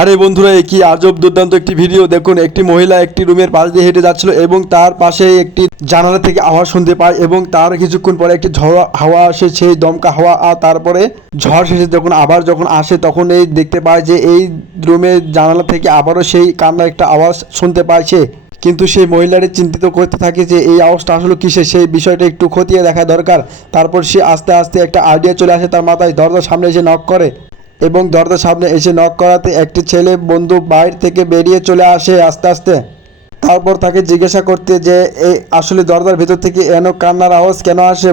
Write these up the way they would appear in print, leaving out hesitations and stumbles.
আরে বন্ধুরা, এই কি আজব দুর্দান্ত একটি ভিডিও দেখুন। একটি মহিলা একটি রুমের পাশ দিয়ে হেঁটে যাচ্ছিল এবং তার পাশে একটি জানালা থেকে আওয়াজ শুনতে পায় এবং তার কিছুক্ষণ পরে একটি ঝড় হাওয়া আসে, সেই দমকা হাওয়া। আর তারপরে ঝড় শেষে যখন আসে তখন এই দেখতে পায় যে এই রুমের জানালা থেকে আবারও সেই কান্নার একটা আওয়াজ শুনতে পায়। কিন্তু সেই মহিলাটি চিন্তিত করতে থাকে যে এই আওয়াজটা আসলে কিসের, সেই বিষয়টা একটু খতিয়ে দেখা দরকার। তারপর সে আস্তে আস্তে একটা আইডিয়া চলে আসে তার মাথায়, দরজার সামনে এসে নক করে এবং দরজার সামনে এসে নক করাতে একটি ছেলে বন্ধু বাইরে থেকে বেরিয়ে চলে আসে আস্তে আস্তে। তারপর তাকে জিজ্ঞাসা করতে যে এই আসলে দরজার ভিতর থেকে এন কান্নার আওয়াজ কেন আসে,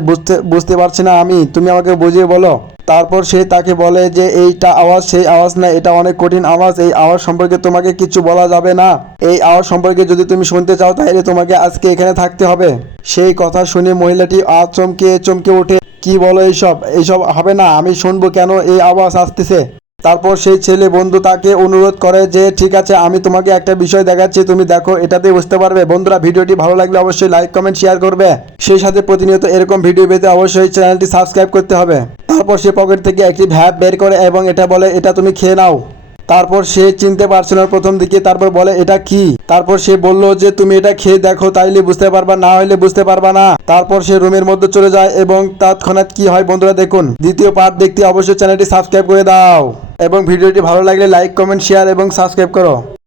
বুঝতে পারছি না আমি, তুমি আমাকে বুঝিয়ে বলো। তারপর সে তাকে বলে যে এইটা আওয়াজ সেই আওয়াজ না, এটা অনেক কঠিন আওয়াজ। এই আওয়াজ সম্পর্কে তোমাকে কিছু বলা যাবে না। এই আওয়াজ সম্পর্কে যদি তুমি শুনতে চাও তাহলে তোমাকে আজকে এখানে থাকতে হবে। সেই কথা শুনে মহিলাটি চমকে ওঠে। কি বলো, এইসব এইসব হবে না, আমি শুনবো কেন এই আওয়াজ আসতেছে। তারপর সেই ছেলে বন্ধু তাকে অনুরোধ করে যে ঠিক আছে, আমি তোমাকে একটা বিষয় দেখাচ্ছি, তুমি দেখো, এটাতেই বুঝতে পারবে। বন্ধুরা, ভিডিওটি ভালো লাগলে অবশ্যই লাইক কমেন্ট শেয়ার করবে। সেই সাথে প্রতিনিয়ত এরকম ভিডিও পেতে অবশ্যই চ্যানেলটি সাবস্ক্রাইব করতে হবে। তারপর সে পকেট থেকে একটি ভ্যাপ বের করে এবং এটা বলে, এটা তুমি খেয়ে নাও। তারপর সে চিনতে পারছিল না প্রথম দিকে, তারপর বলে এটা কি। তারপর সে বলল যে তুমি এটা খেয়ে দেখো, তাইলে বুঝতে পারবা, না হলে বুঝতে পারবা না। তারপর সে রুমের মধ্যে চলে যায় এবং তৎক্ষণাৎ কি হয় বন্ধুরা দেখুন। দ্বিতীয় পার্ট দেখতে অবশ্যই চ্যানেলটি সাবস্ক্রাইব করে দাও এবং ভিডিওটি ভালো লাগলে লাইক কমেন্ট শেয়ার এবং সাবস্ক্রাইব করো।